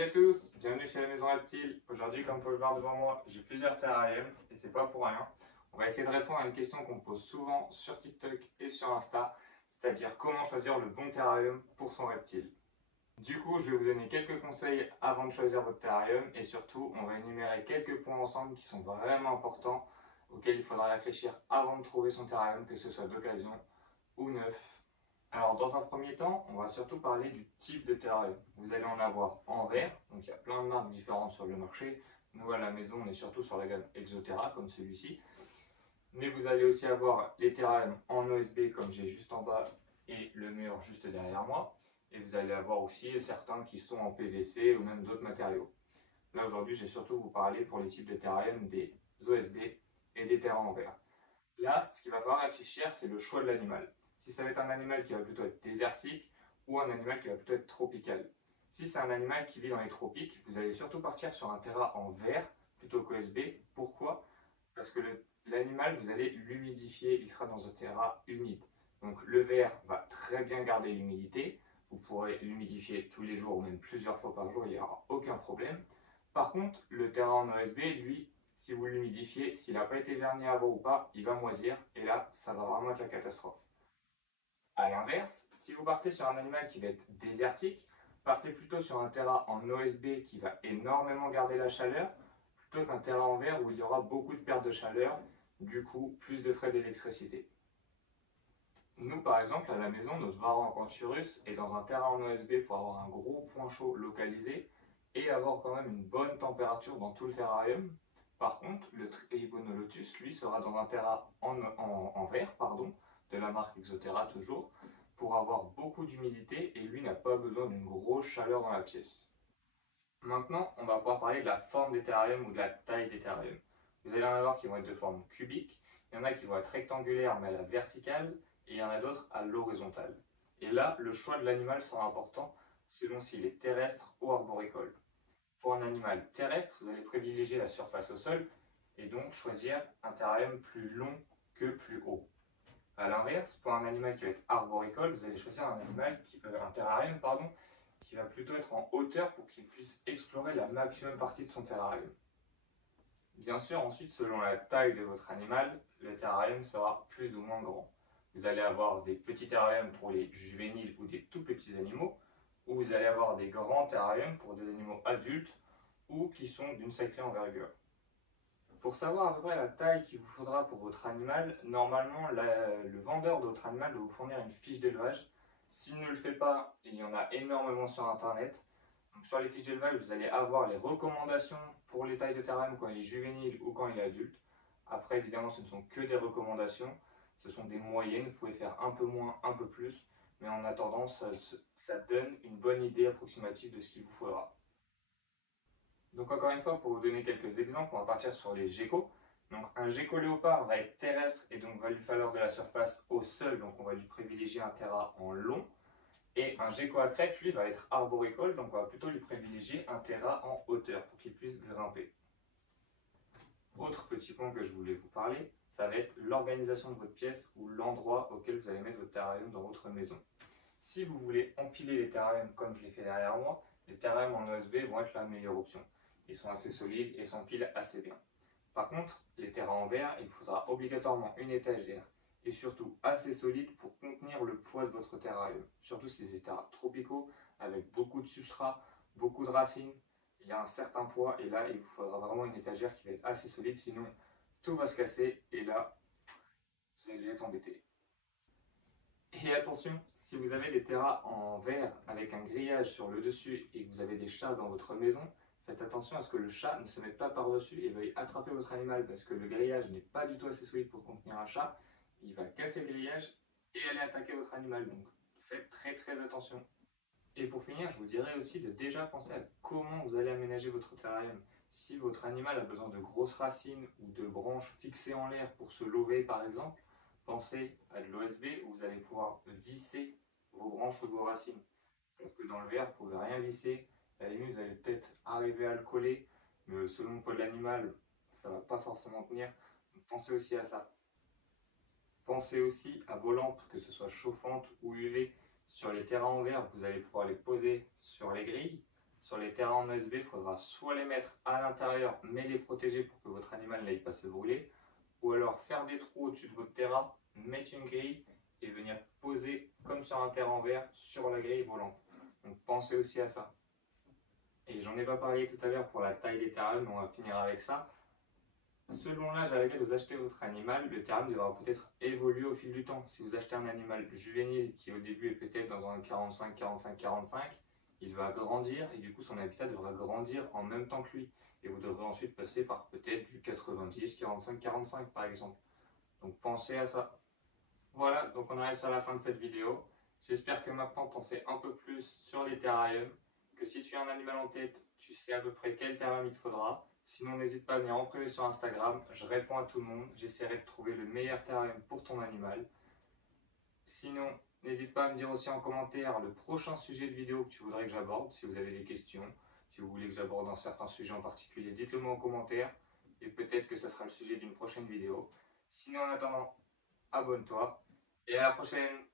Salut à tous, bienvenue chez la Maison Reptile. Aujourd'hui, comme vous pouvez le voir devant moi, j'ai plusieurs terrariums et c'est pas pour rien. On va essayer de répondre à une question qu'on me pose souvent sur TikTok et sur Insta, c'est-à-dire comment choisir le bon terrarium pour son reptile. Du coup, je vais vous donner quelques conseils avant de choisir votre terrarium et surtout, on va énumérer quelques points ensemble qui sont vraiment importants auxquels il faudra réfléchir avant de trouver son terrarium, que ce soit d'occasion ou neuf. Alors dans un premier temps, on va surtout parler du type de terrarium. Vous allez en avoir en verre, donc il y a plein de marques différentes sur le marché. Nous à la maison, on est surtout sur la gamme Exoterra comme celui-ci. Mais vous allez aussi avoir les terrariums en OSB comme j'ai juste en bas et le mur juste derrière moi. Et vous allez avoir aussi certains qui sont en PVC ou même d'autres matériaux. Là aujourd'hui, je vais surtout vous parler pour les types de terrarium des OSB et des terrains en verre. Là, ce qu'il va falloir réfléchir, c'est le choix de l'animal. Si ça va être un animal qui va plutôt être désertique ou un animal qui va plutôt être tropical. Si c'est un animal qui vit dans les tropiques, vous allez surtout partir sur un terrain en verre plutôt qu'OSB. Pourquoi? Parce que l'animal, vous allez l'humidifier, il sera dans un terrain humide. Donc le verre va très bien garder l'humidité. Vous pourrez l'humidifier tous les jours ou même plusieurs fois par jour, il n'y aura aucun problème. Par contre, le terrain en OSB, lui, si vous l'humidifiez, s'il n'a pas été verni avant ou pas, il va moisir et là, ça va vraiment être la catastrophe. A l'inverse, si vous partez sur un animal qui va être désertique, partez plutôt sur un terrain en OSB qui va énormément garder la chaleur, plutôt qu'un terrain en verre où il y aura beaucoup de pertes de chaleur, du coup plus de frais d'électricité. Nous par exemple à la maison, notre Varan Canturus est dans un terrain en OSB pour avoir un gros point chaud localisé et avoir quand même une bonne température dans tout le terrarium. Par contre, le Tribonolotus, lui, sera dans un terrain en verre, de la marque Exoterra toujours, pour avoir beaucoup d'humidité et lui n'a pas besoin d'une grosse chaleur dans la pièce. Maintenant, on va pouvoir parler de la forme des terrariums ou de la taille des terrariums. Vous allez en avoir qui vont être de forme cubique, il y en a qui vont être rectangulaires mais à la verticale, et il y en a d'autres à l'horizontale. Et là, le choix de l'animal sera important selon s'il est terrestre ou arboricole. Pour un animal terrestre, vous allez privilégier la surface au sol et donc choisir un terrarium plus long que plus haut. A l'inverse, pour un animal qui va être arboricole, vous allez choisir un terrarium qui va plutôt être en hauteur pour qu'il puisse explorer la maximum partie de son terrarium. Bien sûr, ensuite, selon la taille de votre animal, le terrarium sera plus ou moins grand. Vous allez avoir des petits terrariums pour les juvéniles ou des tout petits animaux, ou vous allez avoir des grands terrariums pour des animaux adultes ou qui sont d'une sacrée envergure. Pour savoir à peu près la taille qu'il vous faudra pour votre animal, normalement le vendeur de votre animal doit vous fournir une fiche d'élevage. S'il ne le fait pas, il y en a énormément sur internet. Donc, sur les fiches d'élevage, vous allez avoir les recommandations pour les tailles de terrarium quand il est juvénile ou quand il est adulte. Après, évidemment, ce ne sont que des recommandations. Ce sont des moyennes, vous pouvez faire un peu moins, un peu plus. Mais en attendant, ça donne une bonne idée approximative de ce qu'il vous faudra. Donc encore une fois, pour vous donner quelques exemples, on va partir sur les geckos. Donc un gecko léopard va être terrestre et donc va lui falloir de la surface au sol, donc on va lui privilégier un terrain en long. Et un gecko à crête, lui, va être arboricole, donc on va plutôt lui privilégier un terrain en hauteur pour qu'il puisse grimper. Autre petit point que je voulais vous parler, ça va être l'organisation de votre pièce ou l'endroit auquel vous allez mettre votre terrarium dans votre maison. Si vous voulez empiler les terrariums comme je l'ai fait derrière moi, les terrariums en OSB vont être la meilleure option. Ils sont assez solides et s'empilent assez bien. Par contre, les terrains en verre, il faudra obligatoirement une étagère et surtout assez solide pour contenir le poids de votre terrarium. Surtout si c'est des terrains tropicaux avec beaucoup de substrat, beaucoup de racines, il y a un certain poids et là il vous faudra vraiment une étagère qui va être assez solide, sinon tout va se casser et là vous allez être embêté. Et attention, si vous avez des terrains en verre avec un grillage sur le dessus et que vous avez des chats dans votre maison, faites attention à ce que le chat ne se mette pas par-dessus et veuille attraper votre animal parce que le grillage n'est pas du tout assez solide pour contenir un chat. Il va casser le grillage et aller attaquer votre animal. Donc faites très très attention. Et pour finir, je vous dirais aussi de déjà penser à comment vous allez aménager votre terrarium. Si votre animal a besoin de grosses racines ou de branches fixées en l'air pour se lever par exemple, pensez à de l'OSB où vous allez pouvoir visser vos branches ou vos racines. Alors que dans le verre, vous ne pouvez rien visser. À la limite, vous allez peut-être arriver à le coller, mais selon le poids de l'animal, ça ne va pas forcément tenir. Donc pensez aussi à ça. Pensez aussi à vos lampes, que ce soit chauffantes ou UV. Sur les terrains en verre, vous allez pouvoir les poser sur les grilles. Sur les terrains en OSB, il faudra soit les mettre à l'intérieur mais les protéger pour que votre animal n'aille pas se brûler, ou alors faire des trous au-dessus de votre terrain, mettre une grille et venir poser comme sur un terrain en verre sur la grille volante. Donc pensez aussi à ça. Et j'en ai pas parlé tout à l'heure pour la taille des terrariums, mais on va finir avec ça. Selon l'âge à laquelle vous achetez votre animal, le terrarium devra peut-être évoluer au fil du temps. Si vous achetez un animal juvénile qui au début est peut-être dans un 45, 45, 45, il va grandir et du coup son habitat devra grandir en même temps que lui. Et vous devrez ensuite passer par peut-être du 90, 45, 45 par exemple. Donc pensez à ça. Voilà, donc on arrive à la fin de cette vidéo. J'espère que maintenant tu en sais un peu plus sur les terrariums, que si tu as un animal en tête, tu sais à peu près quel terrarium il te faudra. Sinon, n'hésite pas à venir en privé sur Instagram, je réponds à tout le monde, j'essaierai de trouver le meilleur terrarium pour ton animal. Sinon, n'hésite pas à me dire aussi en commentaire le prochain sujet de vidéo que tu voudrais que j'aborde, si vous avez des questions, si vous voulez que j'aborde un certain sujet en particulier, dites-le moi en commentaire, et peut-être que ça sera le sujet d'une prochaine vidéo. Sinon, en attendant, abonne-toi, et à la prochaine!